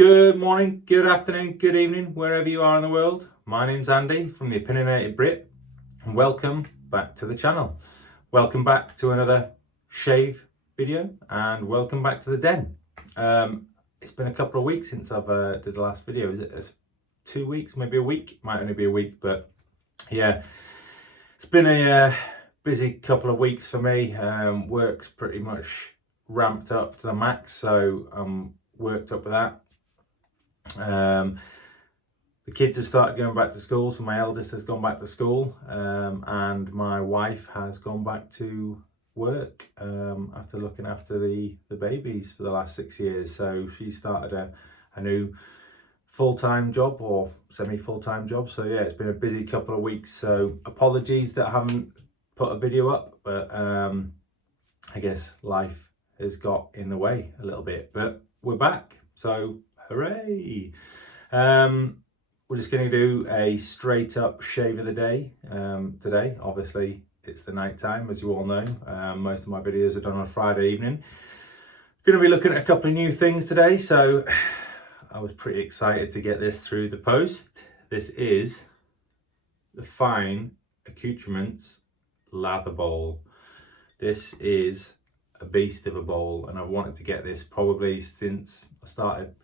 Good morning, good afternoon, good evening, wherever you are in the world. My name's Andy from the Opinionated Brit, and welcome back to the channel. Welcome back to another shave video, and welcome back to the den. It's been a couple of weeks since I've did the last video. Is it 2 weeks, maybe a week? Might only be a week, but yeah, it's been a busy couple of weeks for me. Work's pretty much ramped up to the max, so I'm worked up with that. The kids have started going back to school, so my eldest has gone back to school, and my wife has gone back to work after looking after the babies for the last 6 years. So she started a new full-time job or semi-full-time job. So yeah, it's been a busy couple of weeks, so apologies that I haven't put a video up, but I guess life has got in the way a little bit, but we're back, so hooray. We're just going to do a straight up shave of the day today. Obviously it's the night time, as you all know. Most of my videos are done on Friday evening. Going to be looking at a couple of new things today, so I was pretty excited to get this through the post. This is the Fine Accoutrements Lather Bowl. This is a beast of a bowl, and I've wanted to get this probably since I started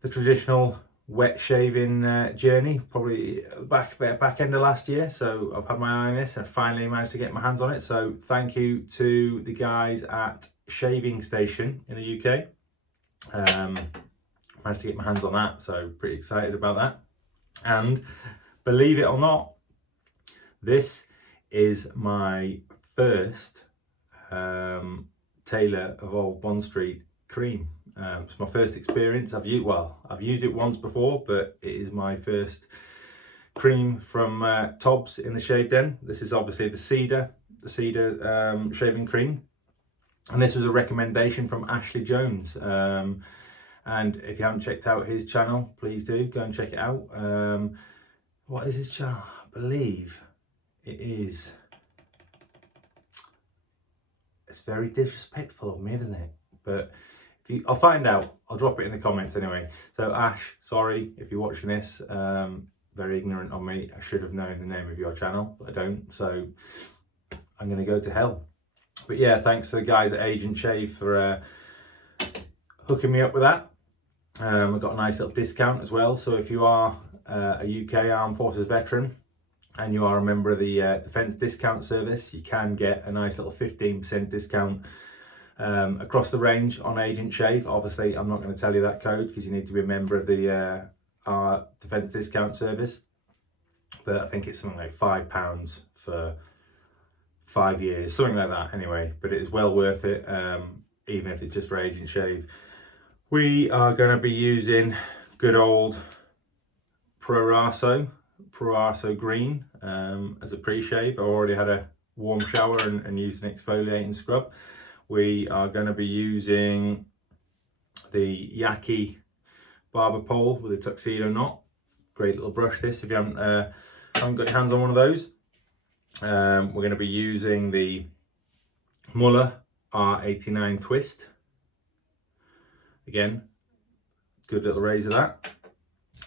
the traditional wet shaving journey, probably back end of last year. So I've had my eye on this and finally managed to get my hands on it. So thank you to the guys at Shaving Station in the UK. Managed to get my hands on that, so pretty excited about that. And believe it or not, this is my first Taylor of Old Bond Street cream. It's my first experience. I've used it once before, but it is my first cream from TOBS in the shave den. This is obviously the Cedar shaving cream, and this was a recommendation from Ashley Jones. And if you haven't checked out his channel, please do go and check it out. What is his channel? I believe it is. It's very disrespectful of me, isn't it? But I'll find out. I'll drop it in the comments anyway. So Ash, sorry if you're watching this. Very ignorant of me. I should have known the name of your channel, but I don't. So I'm going to go to hell. But yeah, thanks to the guys at Agent Shave for hooking me up with that. I've got a nice little discount as well. So if you are a UK Armed Forces veteran and you are a member of the Defence Discount Service, you can get a nice little 15% discount across the range on Agent Shave. Obviously, I'm not going to tell you that code because you need to be a member of the our Defence Discount Service. But I think it's something like £5 for 5 years, something like that anyway. But it is well worth it, even if it's just for Agent Shave. We are going to be using good old Proraso Green as a pre-shave. I already had a warm shower and used an exfoliating scrub. We are going to be using the Yaqi Barber pole with a tuxedo knot. Great little brush this if you haven't got your hands on one of those. We're going to be using the Muhle R89 twist. Again, good little razor that.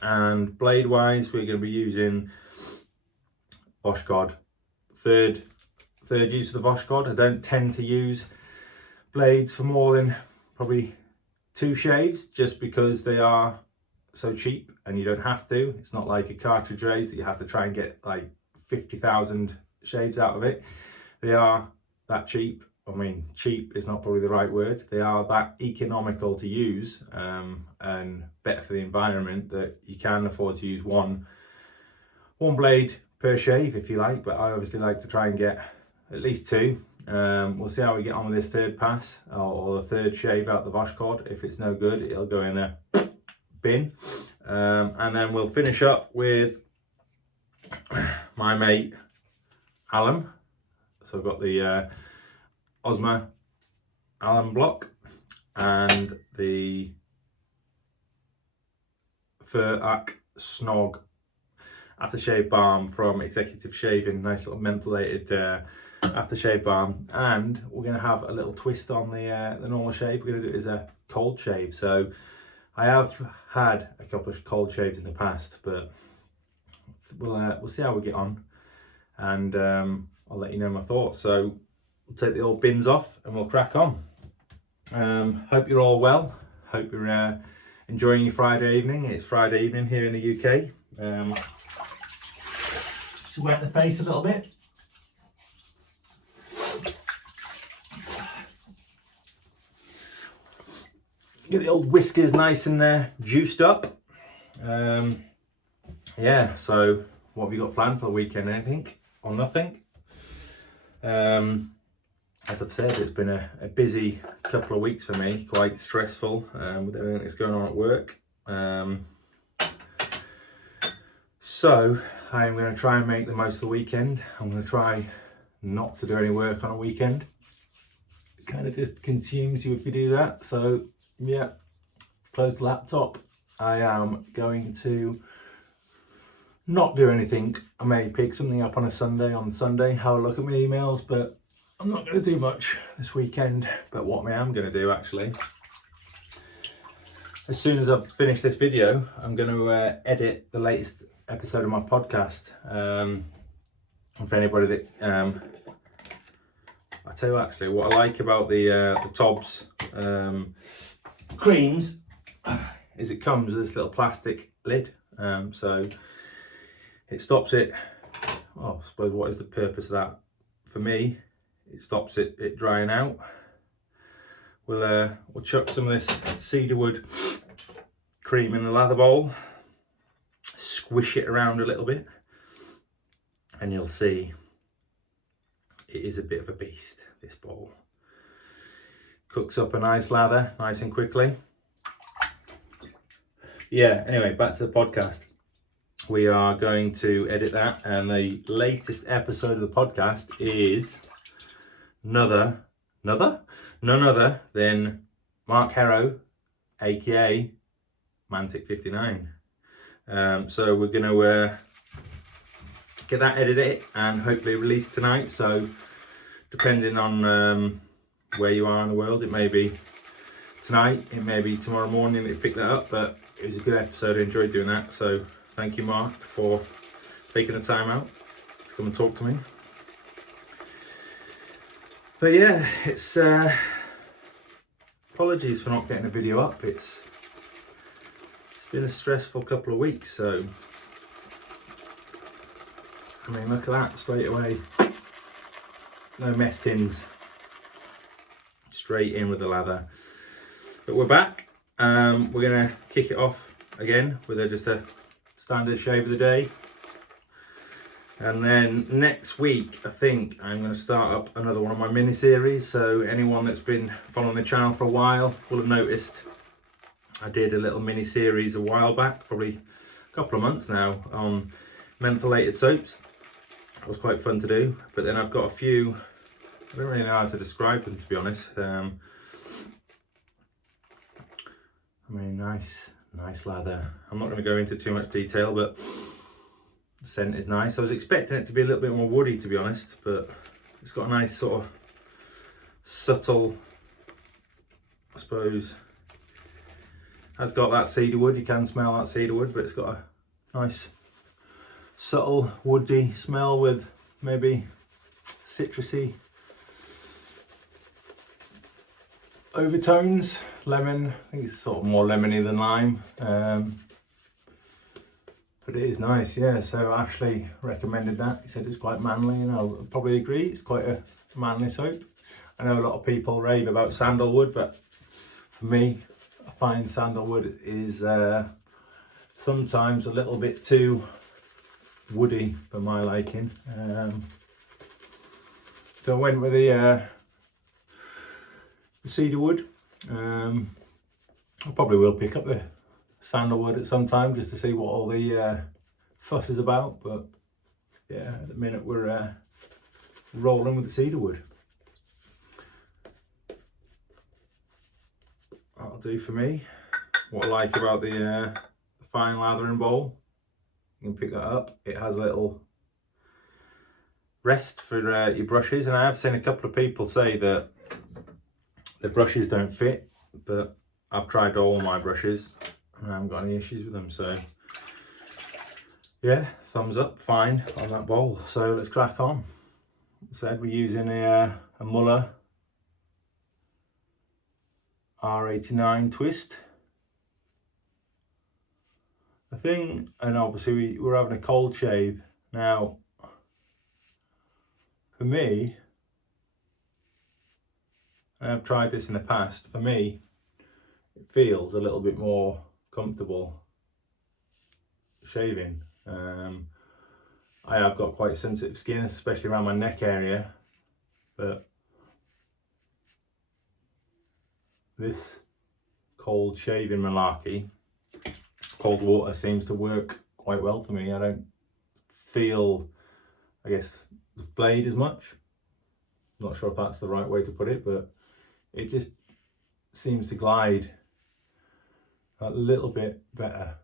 And blade wise, we're going to be using Voskhod. Third use of the Voskhod. I don't tend to use blades for more than probably 2 shaves, just because they are so cheap and you don't have to. It's not like a cartridge razor that you have to try and get like 50,000 shaves out of it. They are that cheap. I mean, cheap is not probably the right word. They are that economical to use and better for the environment that you can afford to use one blade per shave if you like, but I obviously like to try and get at least 2. We'll see how we get on with this third pass or the third shave out the Voskhod. If it's no good, it'll go in a bin. And then we'll finish up with my mate Alan. So I've got the Osma Allen block and the Fuar Snog aftershave balm from Executive Shaving. Nice little mentholated aftershave balm, and we're going to have a little twist on the normal shave. We're going to do it as a cold shave. So I have had a couple of cold shaves in the past, but we'll see how we get on, and I'll let you know my thoughts. So we'll take the old bins off and we'll crack on. Hope you're all well. Hope you're enjoying your Friday evening. It's Friday evening here in the UK. Just wet the face a little bit. Get the old whiskers nice and juiced up. Yeah, so what have you got planned for the weekend? Anything or nothing? As I've said, it's been a busy couple of weeks for me, quite stressful with everything that's going on at work. So I'm going to try and make the most of the weekend. I'm going to try not to do any work on a weekend. It kind of just consumes you if you do that. So yeah, close the laptop. I am going to not do anything. I may pick something up on Sunday, have a look at my emails, but I'm not going to do much this weekend. But what I am going to do actually, as soon as I've finished this video, I'm going to edit the latest episode of my podcast. And for anybody that, I'll tell you actually what I like about the TOBS creams is it comes with this little plastic lid, so it stops it. Oh, I suppose what is the purpose of that? For me, it stops it drying out. We'll chuck some of this cedarwood cream in the lather bowl, squish it around a little bit, and you'll see it is a bit of a beast, this bowl. Cooks up a nice lather, nice and quickly. Yeah, anyway, back to the podcast. We are going to edit that, and the latest episode of the podcast is none other than Mark Harrow, aka Mantic59. So we're going to get that edited and hopefully released tonight. So depending on where you are in the world, it may be tonight, it may be tomorrow morning that you pick that up, but it was a good episode. I enjoyed doing that, so thank you, Mark, for taking the time out to come and talk to me. But yeah, it's apologies for not getting a video up. It's been a stressful couple of weeks, so I mean, look at that straight away. No mess tins, straight in with the lather. But we're back. We're gonna kick it off again with just a standard shave of the day, and then next week I think I'm going to start up another one of my mini series. So anyone that's been following the channel for a while will have noticed I did a little mini series a while back, probably a couple of months now, on mentholated soaps. It was quite fun to do, but then I've got a few, I don't really know how to describe them, to be honest. I mean, nice lather. I'm not going to go into too much detail, but the scent is nice. I was expecting it to be a little bit more woody, to be honest, but it's got a nice sort of subtle, I suppose, has got that cedarwood. You can smell that cedarwood, but it's got a nice subtle woody smell with maybe citrusy overtones. Lemon, I think it's sort of more lemony than lime, but it is nice. Yeah, so Ashley recommended that. He said it's quite manly, and I'll probably agree, it's quite a manly soap. I know a lot of people rave about sandalwood, but for me, I find sandalwood is sometimes a little bit too woody for my liking. So I went with the cedarwood. I probably will pick up the sandalwood at some time just to see what all the fuss is about, but yeah, at the minute we're rolling with the cedarwood. That'll do for me. What I like about the fine lathering bowl, you can pick that up. It has a little rest for your brushes, and I have seen a couple of people say that the brushes don't fit, but I've tried all my brushes and I haven't got any issues with them, so yeah, thumbs up, fine on that bowl. So let's crack on. Said we're using a Muhle R89 twist. The thing, and obviously we're having a cold shave now. For me, and I've tried this in the past, for me it feels a little bit more comfortable shaving. I have got quite sensitive skin, especially around my neck area, but this cold shaving malarkey, cold water, seems to work quite well for me. I don't feel, I guess, the blade as much. Not sure if that's the right way to put it, but it just seems to glide a little bit better.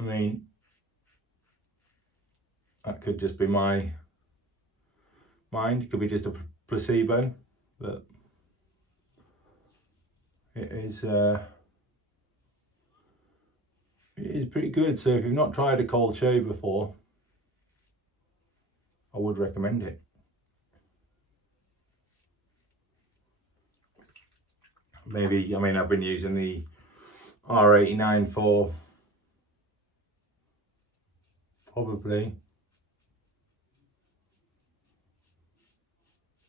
I mean, that could just be my mind, it could be just a placebo, but it is pretty good. So if you've not tried a cold shave before, I would recommend it. Maybe, I mean, I've been using the R89 for probably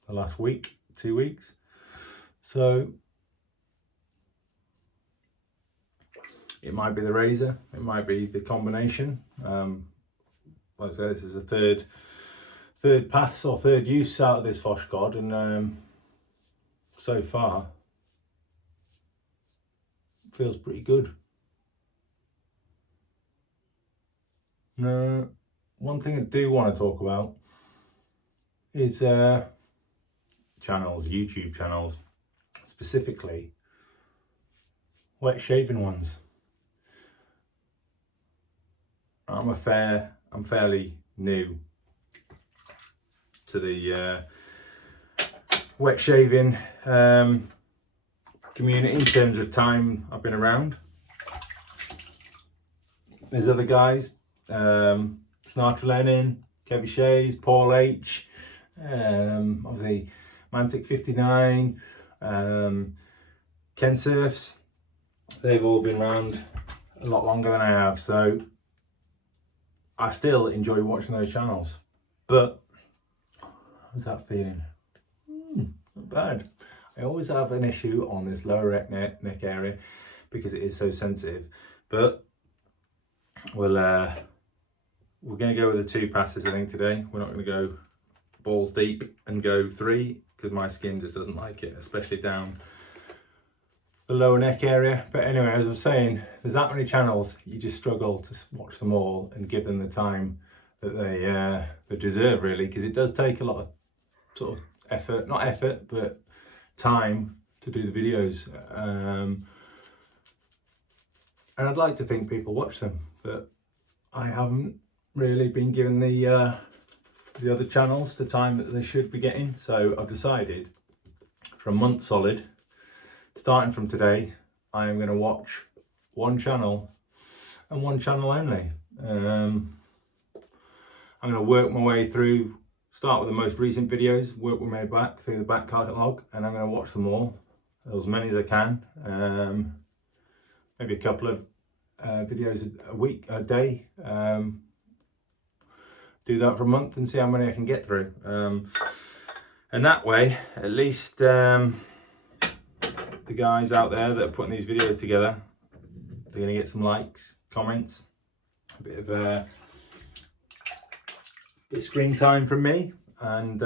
the last week, 2 weeks. So it might be the razor, it might be the combination. Like I said, this is a third pass or third use out of this Voskhod, and so far it feels pretty good. Now, one thing I do want to talk about is channels, YouTube channels, specifically wet shaving ones. I'm fairly new to the wet shaving community in terms of time I've been around. There's other guys, Snog, Kevin Shays, Paul H, obviously Mantic 59, Ken Surfs. They've all been around a lot longer than I have, so I still enjoy watching those channels. But how's that feeling? Not bad. I always have an issue on this lower neck area because it is so sensitive, but we're going to go with the 2 passes I think today. We're not going to go balls deep and go 3 because my skin just doesn't like it, especially down the lower neck area. But anyway, as I was saying, there's that many channels, you just struggle to watch them all and give them the time that they deserve, really, because it does take a lot of sort of effort, not effort, but time to do the videos. And I'd like to think people watch them, but I haven't really been given the other channels the time that they should be getting. So I've decided for a month solid, starting from today, I am going to watch one channel and one channel only. I'm going to work my way through, start with the most recent videos, work my way back through the back catalogue, and I'm going to watch them all, as many as I can. Maybe a couple of videos a day. Do that for a month and see how many I can get through. And that way, at least the guys out there that are putting these videos together, they're going to get some likes, comments, a bit of screen time from me, and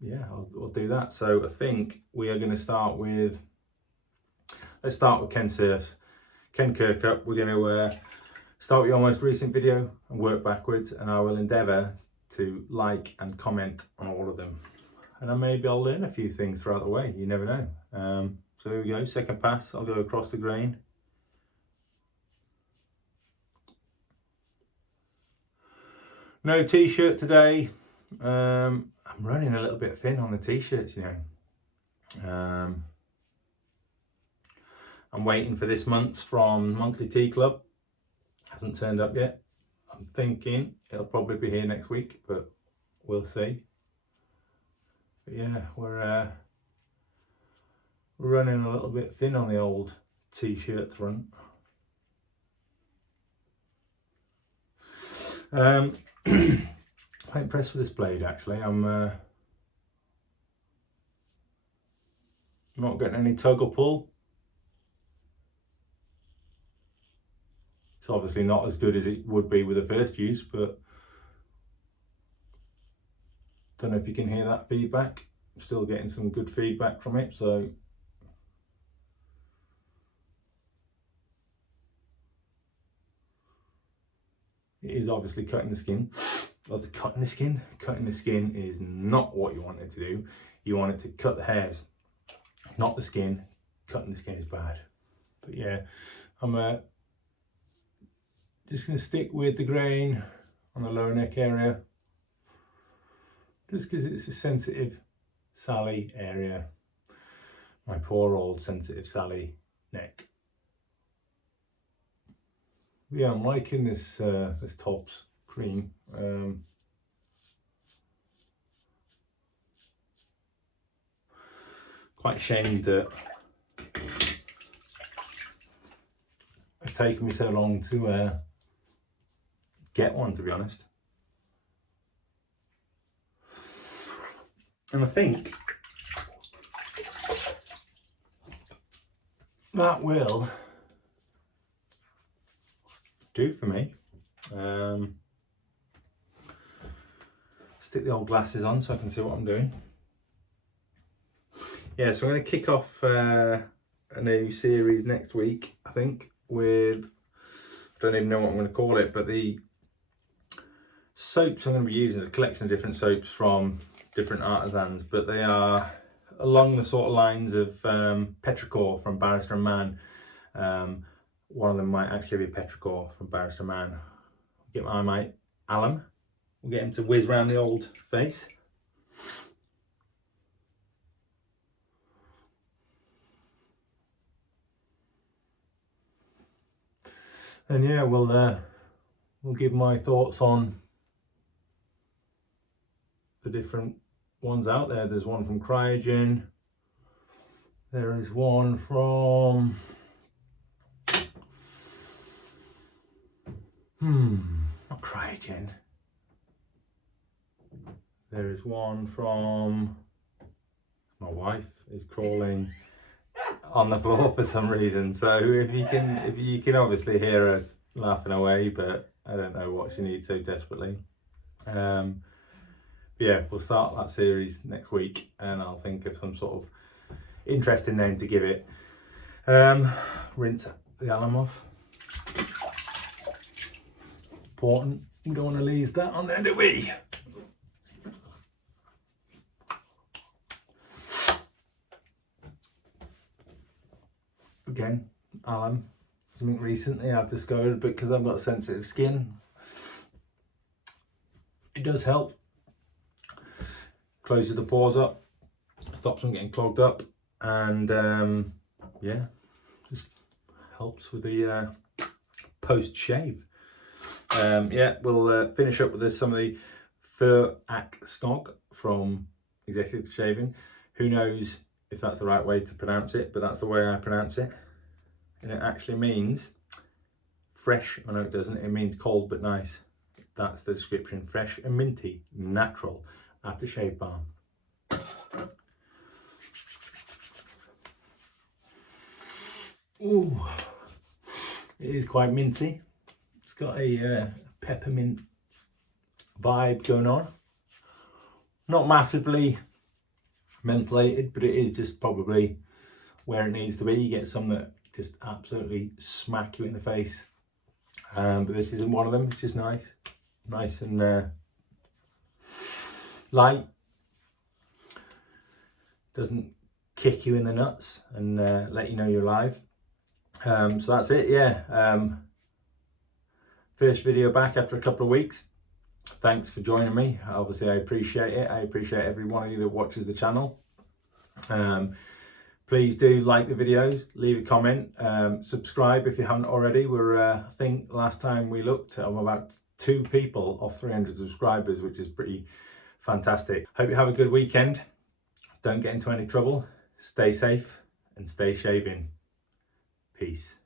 yeah, I'll do that. So I think we are going to start with, let's start with Ken Surfs, Ken Kirkup. We're going to start with your most recent video and work backwards, and I will endeavour to like and comment on all of them, and maybe I'll learn a few things throughout the way, you never know. So here we go, second pass, I'll go across the grain. No t-shirt today. I'm running a little bit thin on the t-shirts, you know. I'm waiting for this month's from Monthly Tea Club. Hasn't turned up yet. I'm thinking it'll probably be here next week, but we'll see. But yeah, we're running a little bit thin on the old t-shirt front. Quite impressed with this blade actually. I'm not getting any tug or pull. It's obviously not as good as it would be with the first use, but don't know if you can hear that feedback. I'm still getting some good feedback from it, so it is obviously cutting the skin. Well, cutting the skin? Cutting the skin is not what you want it to do. You want it to cut the hairs, not the skin. Cutting the skin is bad. But yeah, I'm just going to stick with the grain on the lower neck area, just because it's a sensitive Sally area. My poor old sensitive Sally neck. Yeah, I'm liking this this TOBS cream. Quite ashamed that it's taken me so long to get one, to be honest. And I think that will do for me. Stick the old glasses on so I can see what I'm doing. Yeah, so I'm going to kick off a new series next week, I think, with, I don't even know what I'm going to call it, but the soaps I'm going to be using is a collection of different soaps from different artisans, but they are along the sort of lines of Petrichor from Barrister and Man. One of them might actually be Petrichor from Barrister and Man. Get my mate Alan, we'll get him to whiz round the old face. And yeah, we'll give my thoughts on the different ones out there. There's one from Cryogen. There is one from not Cryogen. There is one from, my wife is crawling on the floor for some reason, so if you can obviously hear her laughing away, but I don't know what she needs so desperately. Yeah, we'll start that series next week and I'll think of some sort of interesting name to give it. Rinse the alum off. Important, we don't want to leave that on there, do we? Again, alum, something recently I've discovered, because I've got sensitive skin, it does help. Closes the pores up, stops them getting clogged up, and yeah, just helps with the post shave. Yeah, we'll finish up with this, some of the Fuar Snog from Executive Shaving. Who knows if that's the right way to pronounce it, but that's the way I pronounce it. And it actually means fresh. I know it doesn't, it means cold but nice. That's the description: fresh and minty, natural aftershave balm. Ooh, it is quite minty. It's got a peppermint vibe going on. Not massively mentholated, but it is just probably where it needs to be. You get some that just absolutely smack you in the face, but this isn't one of them. It's just nice and light. Doesn't kick you in the nuts and let you know you're alive. So that's it. Yeah, first video back after a couple of weeks. Thanks for joining me. Obviously I appreciate it. I appreciate every one of you that watches the channel. Please do like the videos, leave a comment, subscribe if you haven't already. We're, I think last time we looked, I'm about 2 people off 300 subscribers, which is pretty fantastic. Hope you have a good weekend. Don't get into any trouble. Stay safe and stay shaving. Peace.